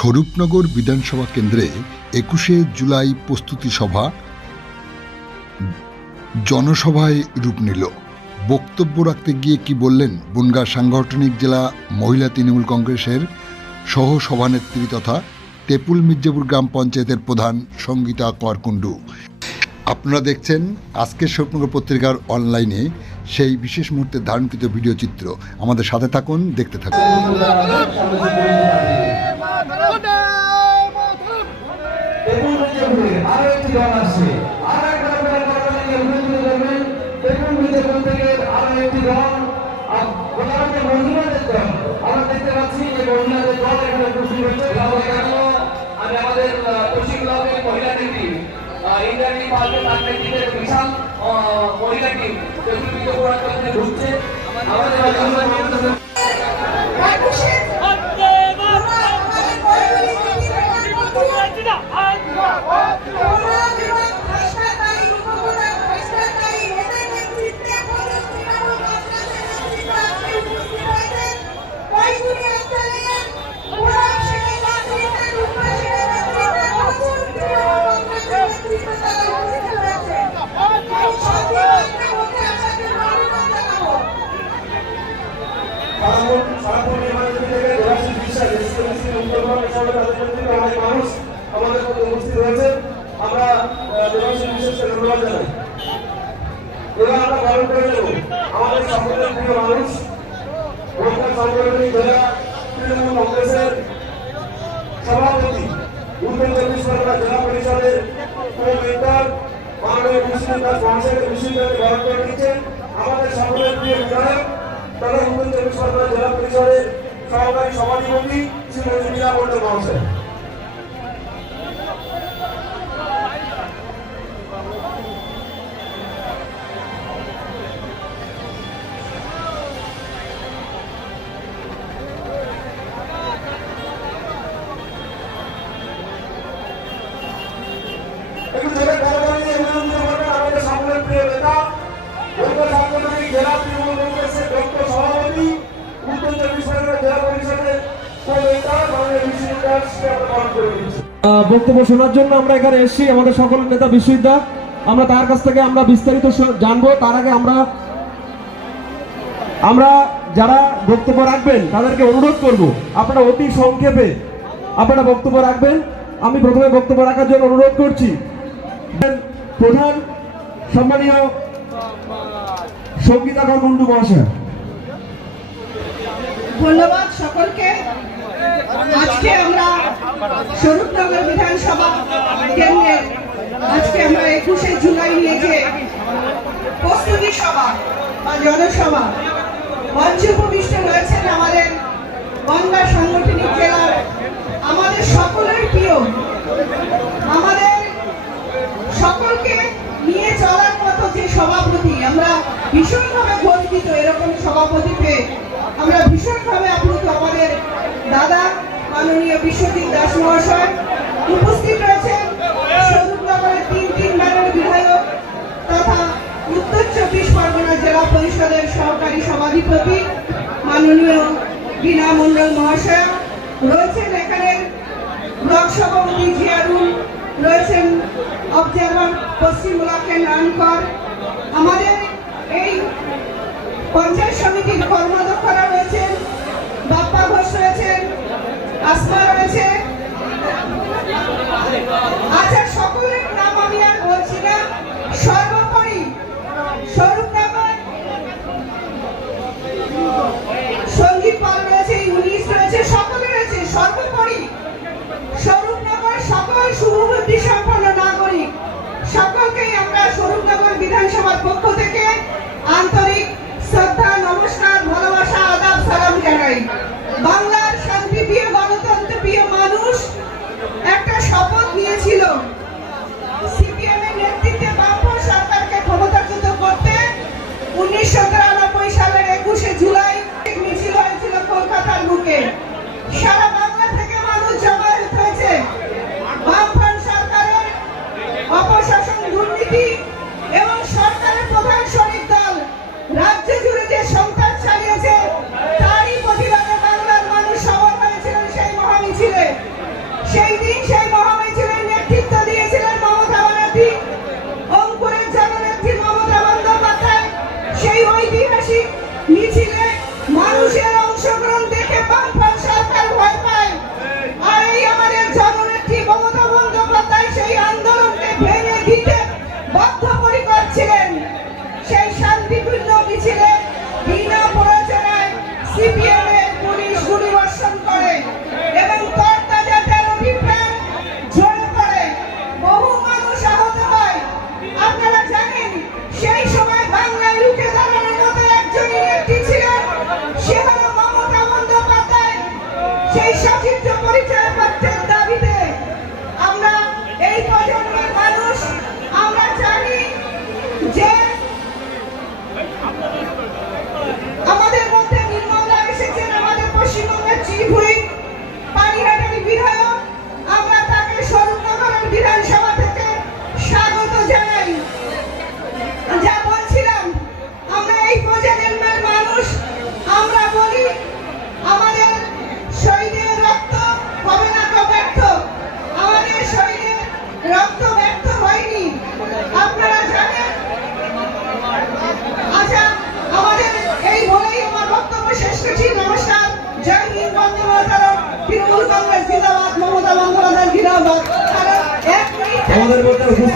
স্বরূপনগর বিধানসভা কেন্দ্রে ২১শে জুলাই প্রস্তুতি সভা জনসভায় রূপ নিল। বক্তব্য রাখতে গিয়ে কি বললেন বনগাঁ সাংগঠনিক জেলা মহিলা তৃণমূল কংগ্রেসের সহ সভানেত্রী তথা টেপুল মির্জাপুর গ্রাম পঞ্চায়েতের প্রধান সঙ্গীতা কর কুণ্ডু। আপনারা দেখছেন আজকের স্বরূপনগর পত্রিকার অনলাইনে সেই বিশেষ মুহূর্তের ধারণকৃত ভিডিও চিত্র। আমাদের সাথে থাকুন, দেখতে থাকুন। ইন্ডিয়ানি পার্টির নেতৃত্বে বিশাল মহিলা টিম ঢুকছে আমাদের আমাদের মধ্যে উপস্থিত হয়েছে। আমরা দেবাশিস বিশেষকে ধন্যবাদ জানাই। এবার আমরা পালন করে নেব আমাদের সকলের প্রিয় মানুষ বনগাঁ সাংগঠনিক জেলা তৃণমূল কংগ্রেসের সভাপতি, উত্তর চব্বিশ পরগনা জেলা পরিষদের মেম্বার মাননীয় বিশ্বজিৎ দাস মহাশয়কে বিশ্বজিৎ বরণ করে দিচ্ছেন। আমাদের সকলের প্রিয় বিধায়ক তথা উত্তর চব্বিশ পরগনা জেলা পরিষদের সহকারী সভাধিপতি শ্রীমতী মীরা মণ্ডল মহাশয়। আমাদের সকলের প্রিয় নেতা বনগাঁ সাংগঠনিক জেলা তৃণমূল কংগ্রেসের ডক্টর সভাপতি, উত্তর চব্বিশ পরগনা জেলা পরিষদের বক্তব্য শোনার জন্য আমরা এখানে এসেছি। আমাদের সকলের নেতা বিশ্বজিৎ দা, আমরা তার কাছ থেকে আমরা বিস্তারিত জানবো। তার আগে আমরা যারা বক্তব্য রাখবেন তাদেরকে অনুরোধ করব আপনারা অতি সংক্ষেপে আপনারা বক্তব্য রাখবেন। আমি প্রথমে বক্তব্য রাখার জন্য অনুরোধ করছি প্রধান সম্মানীয় সঙ্গীতা কর কুণ্ডু মহাশয়। ধন্যবাদ সকলকে। আজকে আমরা স্বরূপনগর বিধানসভা কেন্দ্রে আজকে আমরা ২১শে জুলাই নিয়ে যে প্রস্তুতি সভা বা জনসভা মঞ্চে উপবিষ্ট রয়েছেন আমাদের বনগাঁ সাংগঠনিক জেলার আমাদের সকলের প্রিয়, আমাদের সকলকে নিয়ে চলার মতো যে সভাপতি, আমরা ভীষণভাবে গর্বিত এরকম সভাপতি পেয়ে। আমরা ভীষণভাবে আপ্লুত। আমাদের দাদা মাননীয় বিশ্বজিৎ দাস মহাশয় উপস্থিত রয়েছেন, স্বরূপনগরের তিনবারের বিধায়ক তথা উত্তর চব্বিশ পরগনা জেলা পরিষদের সহকারী সভাধিপতি মাননীয় মীরা মণ্ডল মহাশয় রয়েছেন, এখানে ব্লক সভাপতি জিয়ারুল রয়েছেন, অবজারভার পশ্চিম ব্লকের নানকর, আমাদের এই পঞ্চায়েত সমিতির কর্মাধ্যক্ষরা রয়েছেন, বাপ্পা ঘোষ রয়েছেন, আসমা রয়েছে। আচ্ছা, সকলের নাম আমি আর বলছি না। সর্বোপরি স্বরূপনগর সঞ্জীব পাল রয়েছে, ইউনিস রয়েছে, সকলে রয়েছে। সর্বোপরি স্বরূপনগর সকল শুভবুদ্ধি সম্পন্ন নাগরিক সকলকেই আমরা স্বরূপনগর বিধানসভার পক্ষ থেকে আন্তরিক শ্রদ্ধা, নমস্কার, ভালোবাসা, আদাব, সালাম জানাই। বাংলার শান্তিপ্রিয়, গণতন্ত্রপ্রিয় মানুষ ধন্যবাদ। কারণ এক মিনিট আমাদের মধ্যে উপস্থিত